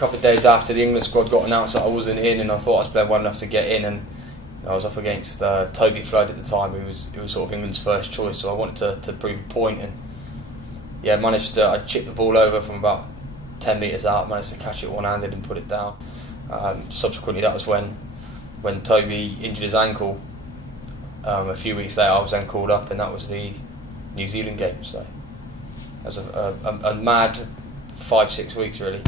couple of days after the England squad got announced that I wasn't in, and I thought I was playing well enough to get in, and I was up against Toby Flood at the time, who was sort of England's first choice, so I wanted to prove a point, and yeah, I chipped the ball over from about 10 metres out, managed to catch it one-handed and put it down. Subsequently, that was when Toby injured his ankle. A few weeks later, I was then called up, and that was the New Zealand game. So it was a mad 5-6 weeks, really.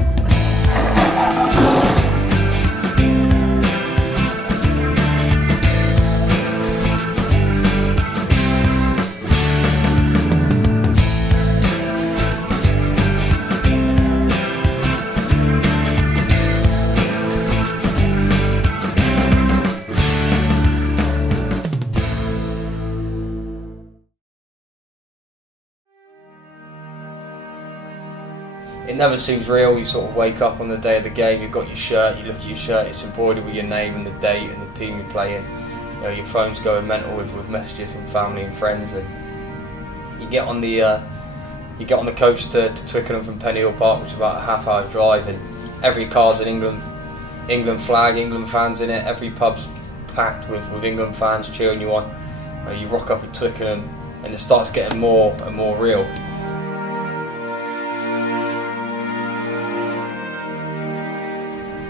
It never seems real. You sort of wake up on the day of the game, you've got your shirt, you look at your shirt, it's embroidered with your name and the date and the team you're playing. You know, your phone's going mental with messages from family and friends, and you get on the coach to Twickenham from Pennyhill Park, which is about a half-hour drive, and every car's an England flag, England fans in it. Every pub's packed with England fans cheering you on. You rock up at Twickenham, and it starts getting more and more real.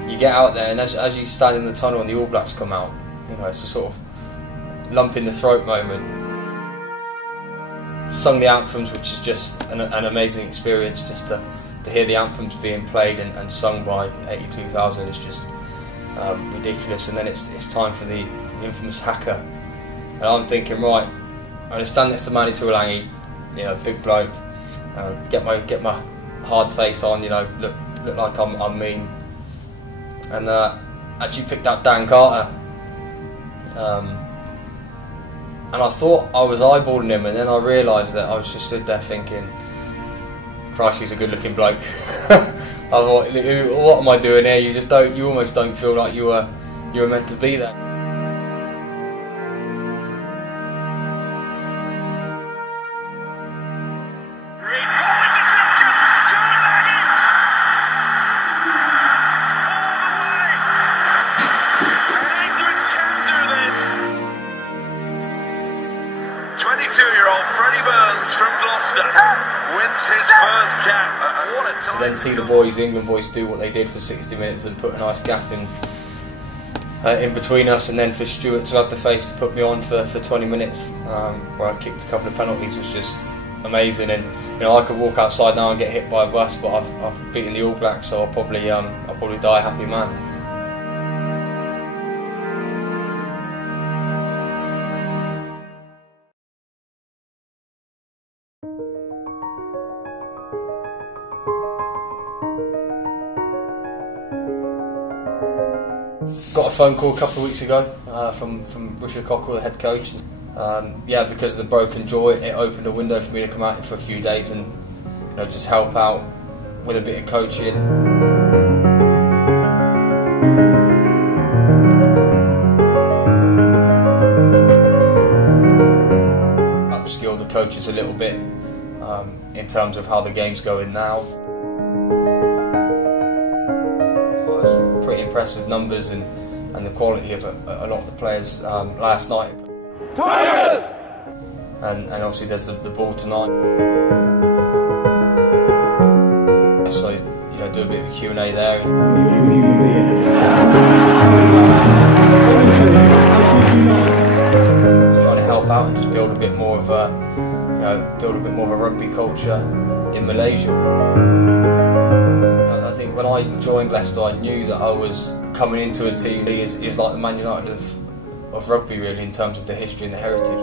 You get out there, and as you stand in the tunnel and the All Blacks come out, you know, it's a sort of lump in the throat moment. Sung the anthems, which is just an amazing experience. Just to hear the anthems being played and sung by 82,000 is just ridiculous. And then it's time for the infamous haka, and I'm thinking, right, I'm going to stand next to Manny Tuolangi, you know, big bloke, get my hard face on, you know, look like I'm mean. And actually picked up Dan Carter, and I thought I was eyeballing him, and then I realised that I was just stood there thinking, Christ, he's a good-looking bloke. I thought, what am I doing here? You almost don't feel like you were meant to be there. Freddie from Gloucester wins his first cap. What a time. Then see the boys, the England boys, do what they did for 60 minutes and put a nice gap in between us, and then for Stuart to have the face to put me on for 20 minutes, where I kicked a couple of penalties, was just amazing. And you know, I could walk outside now and get hit by a bus, but I've beaten the All Blacks, so I'll probably die a happy man. Got a phone call a couple of weeks ago from Richard Cockrell, the head coach. Yeah, because of the broken jaw, it opened a window for me to come out for a few days and, you know, just help out with a bit of coaching. Upskill the coaches a little bit in terms of how the game's going now. It's pretty impressive numbers and the quality of a lot of the players last night. Tigers! And obviously there's the ball tonight. So, you know, do a bit of a Q&A there. Just trying to help out and just build a bit more of a, rugby culture in Malaysia. I think when I joined Leicester, I knew that I was coming into a team that is like the Man United of rugby, really, in terms of the history and the heritage.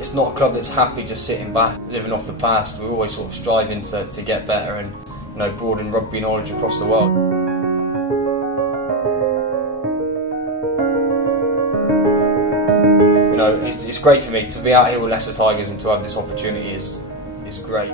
It's not a club that's happy just sitting back, living off the past. We're always sort of striving to get better and, you know, broaden rugby knowledge across the world. You know, it's great for me to be out here with Leicester Tigers, and to have this opportunity is great.